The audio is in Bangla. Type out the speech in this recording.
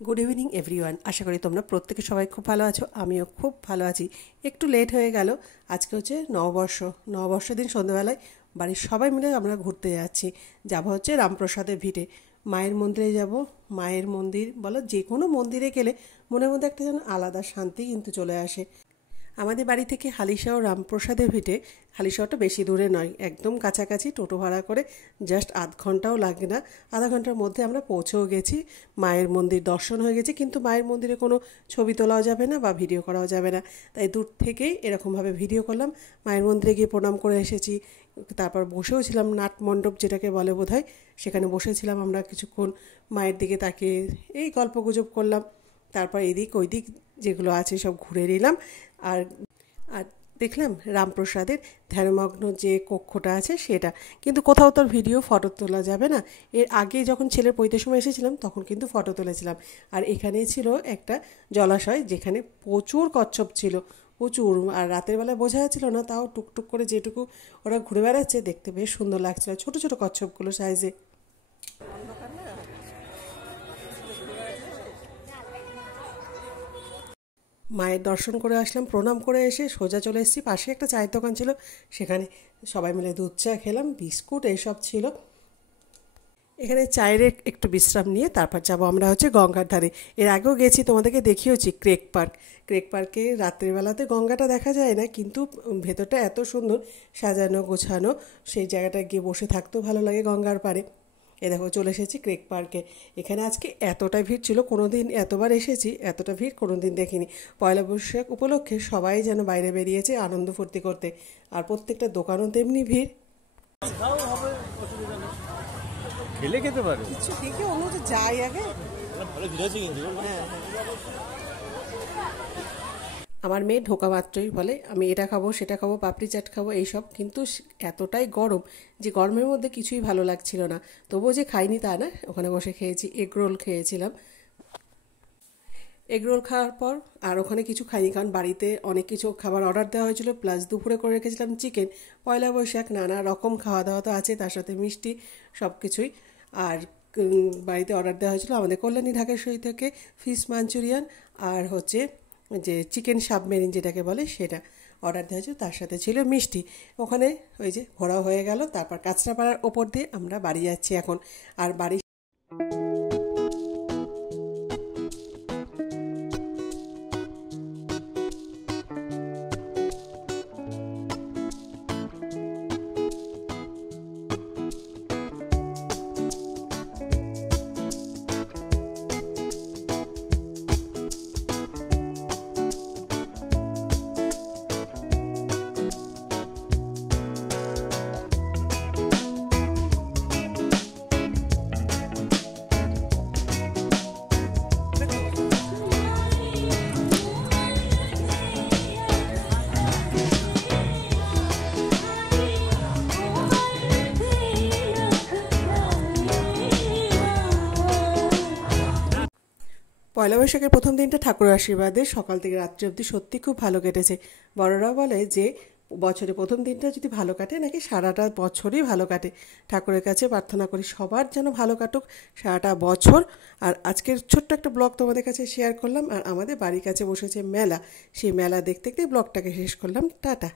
Good evening everyone. আশা করি তোমরা প্রত্যেকে সবাই খুব ভালো আছো, আমিও খুব ভালো আছি। একটু লেট হয়ে গেল, আজকে হচ্ছে নববর্ষের দিন সন্ধ্যাবেলায় বাড়ির সবাই মিলে আমরা ঘুরতে যাচ্ছি। যাব হচ্ছে রামপ্রসাদের ভিটে, মায়ের মন্দিরে যাব। মায়ের মন্দির বলো, যে কোনো মন্দিরে গেলে মনের মধ্যে একটা যেন আলাদা শান্তি কিন্তু চলে আসে। আমাদের বাড়ি থেকে হালিশহর রামপ্রসাদের ভিটে, হালিশহরটা বেশি দূরে নয়, একদম কাছাকাছি। টোটো ভাড়া করে জাস্ট আধ ঘন্টাও লাগে না, আধা ঘন্টার মধ্যে আমরা পৌঁছেও গেছি। মায়ের মন্দির দর্শন হয়ে গেছে, কিন্তু মায়ের মন্দিরে কোনো ছবি তোলাও যাবে না বা ভিডিও করাও যাবে না, তাই দূর থেকেই এরকমভাবে ভিডিও করলাম। মায়ের মন্দিরে গিয়ে প্রণাম করে এসেছি, তারপর বসেও ছিলাম, নাট মণ্ডপ যেটাকে বলে বোধহয়, সেখানে বসেছিলাম আমরা কিছুক্ষণ, মায়ের দিকে তাকিয়ে এই গল্পগুজব করলাম। তারপর এদিক ওই দিক যেগুলো আছে সব ঘুরে নিলাম। আর আর দেখলাম রামপ্রসাদের ধ্যানমগ্ন যে কক্ষটা আছে সেটা, কিন্তু কোথাও তোর ভিডিও ফটো তোলা যাবে না। এর আগে যখন ছেলের পৈতের সময় এসেছিলাম তখন কিন্তু ফটো তুলেছিলাম। আর এখানে ছিল একটা জলাশয় যেখানে প্রচুর কচ্ছপ ছিল, প্রচুর। আর রাতের বেলা বোঝা যাচ্ছিল না, তাও টুকটুক করে যেটুকু ওরা ঘুরে বেড়াচ্ছে দেখতে বেশ সুন্দর লাগছিল, ছোট ছোট কচ্ছপগুলো সাইজে। মায়ের দর্শন করে আসলাম, প্রণাম করে এসে সোজা চলে এসেছি, পাশে একটা চায়ের দোকান ছিল, সেখানে সবাই মিলে দুধ চা খেলাম, বিস্কুট এইসব ছিল। এখানে চায়ের একটু বিশ্রাম নিয়ে তারপর যাব আমরা হচ্ছে গঙ্গার ধারে। এর আগেও গেছি, তোমাদেরকে দেখিয়েছি ক্রেক পার্ক। ক্রেক পার্কে রাত্রেবেলাতে গঙ্গাটা দেখা যায় না, কিন্তু ভেতরটা এত সুন্দর সাজানো গোছানো, সেই জায়গাটায় গিয়ে বসে থাকতেও ভালো লাগে গঙ্গার পাড়ে। এ দেখো চলে এসেছি ক্রেক পার্কে। এখানে আজকে এতটা ভিড় ছিল, কোনো দিন এতবার এসেছি এতটা ভিড় কোনো দিন দেখিনি। পয়লা বৈশাখ উপলক্ষে সবাই যেন বাইরে বেরিয়েছে আনন্দ ফুর্তি করতে, আর প্রত্যেকটা দোকানও তেমনি ভিড়। খেলে খেতে পারে কিছু দেখে অন্য যাই আগে। ভালো ভিড় আছে কিন্তু। হ্যাঁ, আমার মেয়ে ঢোকা মাত্রই বলে আমি এটা খাবো সেটা খাবো, পাপড়ি চাট খাবো এইসব, কিন্তু এতটাই গরম যে গরমের মধ্যে কিছুই ভালো লাগছিল না। তবুও যে খাইনি তা না, ওখানে বসে খেয়েছি, এগ রোল খেয়েছিলাম। এগ রোল খাওয়ার পর আর ওখানে কিছু খাইনি, কারণ বাড়িতে অনেক কিছু খাবার অর্ডার দেওয়া হয়েছিল, প্লাস দুপুরে করে রেখেছিলাম চিকেন। পয়লা বৈশাখ নানা রকম খাওয়া দাওয়া তো আছে, তার সাথে মিষ্টি সব কিছুই। আর বাড়িতে অর্ডার দেওয়া হয়েছিল আমাদের কল্যাণী ঢাকেশ্বরী থেকে ফিশ মাঞ্চুরিয়ান, আর হচ্ছে যে চিকেন সাবমেরিন যেটাকে বলে সেটা অর্ডার দেওয়া হয়েছিল, তার সাথে ছিল মিষ্টি। ওখানে ওই যে ঘোরা হয়ে গেল, তারপর কাঁচরাপাড়ার ওপর দিয়ে আমরা বাড়ি যাচ্ছি এখন। আর বাড়ি পয়লা বৈশাখের প্রথম দিনটা ঠাকুরের আশীর্বাদে সকাল থেকে রাত্রি অবধি সত্যি খুব ভালো কেটেছে। বড়রা বলে যে বছরের প্রথম দিনটা যদি ভালো কাটে নাকি সারাটা বছরই ভালো কাটে। ঠাকুরের কাছে প্রার্থনা করি সবার যেন ভালো কাটুক সারাটা বছর। আর আজকের ছোট্ট একটা ব্লগ তোমাদের কাছে শেয়ার করলাম। আর আমাদের বাড়ির কাছে বসেছে মেলা, সেই মেলা দেখতে দেখতে ব্লগটাকে শেষ করলাম। টাটা।